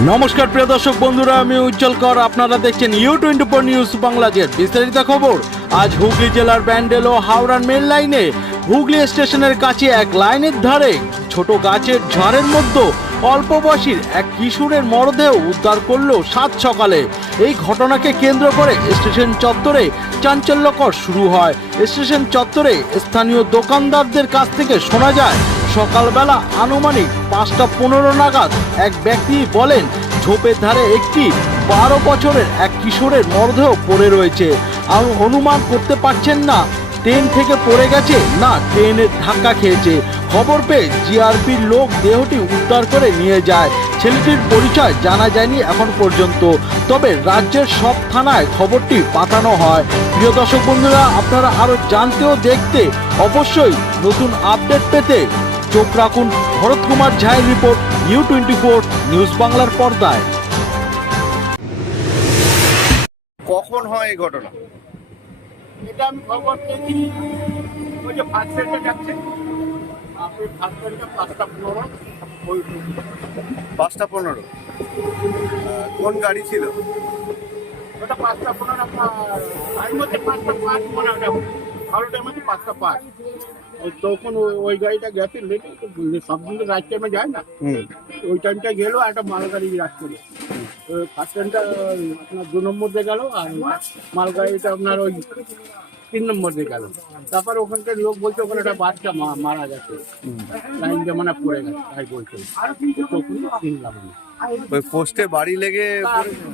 নমস্কার, প্রিয় দর্শক বন্ধুরা, আমি উজ্জ্বল কর। আপনারা দেখছেন U twenty four news Bangladesh বিস্তারিত খবর। আজ হুগলি জেলার ব্যান্ডেল ও হাওড়ার মেন লাইনে হুগলি স্টেশনের কাছে এক লাইনের ধারে ছোট গাছের ঝড়ের মধ্যে অল্প বয়সীর এক কিশোরের মরদেহ উদ্ধার করল সাত সকালে। এই ঘটনাকে কেন্দ্র করে স্টেশন চত্বরে চাঞ্চল্যকর শুরু হয়। স্টেশন চত্বরে স্থানীয় দোকানদারদের কাছ থেকে শোনা যায় সকালবেলা আনুমানিক পাঁচটা পনেরো নাগাদ এক ব্যক্তি বলেন, ঝোপের ধারে একটি বারো বছরের এক কিশোরের মরদেহ পড়ে রয়েছে। আর অনুমান করতে পারছেন না, ট্রেন থেকে পড়ে গেছে না ট্রেনের ধাক্কা খেয়েছে। খবর পেয়ে জিআরপির লোক দেহটি উদ্ধার করে নিয়ে যায়। ছেলেটির পরিচয় জানা যায়নি এখন পর্যন্ত। তবে রাজ্যের সব থানায় খবরটি পাঠানো হয়। প্রিয় দর্শক বন্ধুরা, আপনারা আরও জানতে ও দেখতে অবশ্যই নতুন আপডেট পেতে চোখ রাখুন Bharat Kumar ঝায়ের report U twenty four news বাংলার পর্দায়। কখন হয় এই ঘটনা? এটা আমি খবর পেয়েছি। ওই যে ফার্স্ট ট্রেনটা যাচ্ছে। আপনি ফার্স্ট ট্রেনটা পাঁচটা পনেরো। ওই পাঁচটা পনেরো। কোন গাড়ি ছিল? ওটা পাঁচটা পনেরো আপনার হচ্ছে পাঁচটা পাঁচ মনে হয় ভালো পাঁচটা পাঁচ ওই তখন ওই- গাড়িটা গেছে লেটে সব দিন তো রাত টাইমে যায় না। ওই টাইমটা গেলো একটা মালগাড়ি রাখছিল ফার্স্ট টাইমটা আপনার দু নম্বর দিয়ে গেল আর মালগাড়িটা আপনার ওই তিন নম্বর দিয়ে গেল। তারপর ওখানকার লোক বলছে ওখানে একটা বাচ্চা মা- মারা গেছে। লাইন জামানা পড়ে গেছে তাই বলছে। কিনলাম আমি। ওই পোস্টে বাড়ি লেগে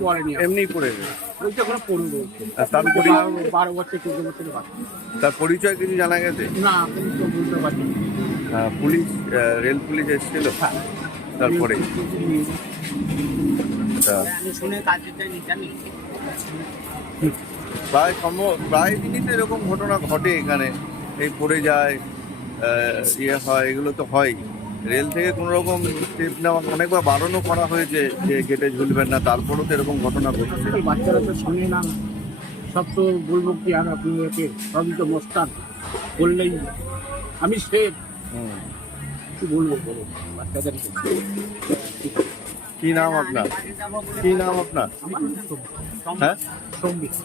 পড়েনি। এমনি পড়ে গেছে? ওই তো ওখানে পড়ে তার পরি- বারো- বছর চোদ্দ বাচ্চা। তার পরিচয় কিছু জানা গেছে? না বুঝতে পারছি পুলিশ রেল পুলিশ এসেছিল? তারপরে? আচ্ছা, শুনে কাজে যাইনি জানি। প্রায় সম্ভব প্রায় দিনই তো এরকম ঘটনা ঘটে এখানে। এই পড়ে যায় ইয়ে হয় এগুলো তো হয় রেল থেকে কোনো রকম স্টেপ নেওয়া অনেকবার বারণও করা হয়েছে যে গেটে ঝুলবেন না তারপরেও তো এরকম ঘটনা ঘটছে। বাচ্চারা তো শুনে না সব তো বলব কি আর আপনাদেরকে সবই তো মোস্তান। বললেই আমি সেফ। কি বলব বলো? বাচ্চাদেরকে। কি নাম আপনার? কি নাম আপনার? হ্যাঁ?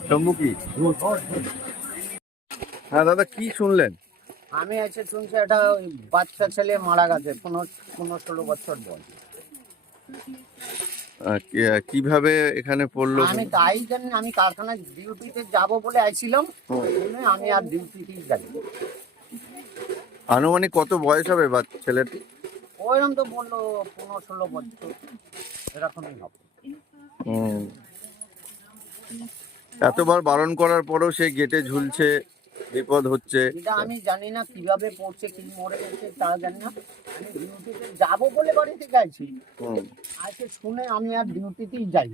শম্ভু কি? হ্যাঁ দাদা কি শুনলেন? আমি আছে শুনছি একটা ওই বাচ্চা ছেলে মারা গেছে পনেরো পনেরো ষোলো বছর বয়স। কীভাবে এখানে পড়ল? আমি তাই জানি আমি কারখানায় ডিউটিতে যাব বলে আইছিলাম আমি আর ডিউটিতেই যাই আনুমানিক কত বয়স হবে বা ছেলের? ওইরকম তো বলল পনেরো ষোলো বছর। এরকমই হবে। এতবার বারণ করার পরেও সে গেটে ঝুলছে বিপদ হচ্ছে। এটা আমি জানি না কীভাবে পড়ছে কি মরে গেছে তা জানি না। আমি ডিউটিতে যাব বলে বাড়িতে গেছি। আজকে শুনে আমি আর ডিউটিতেই যাই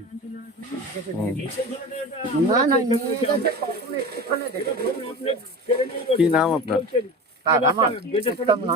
না না নিয়ে গেছে তখন একটুখানি দেখেছি কি নাম আপনার? আমার না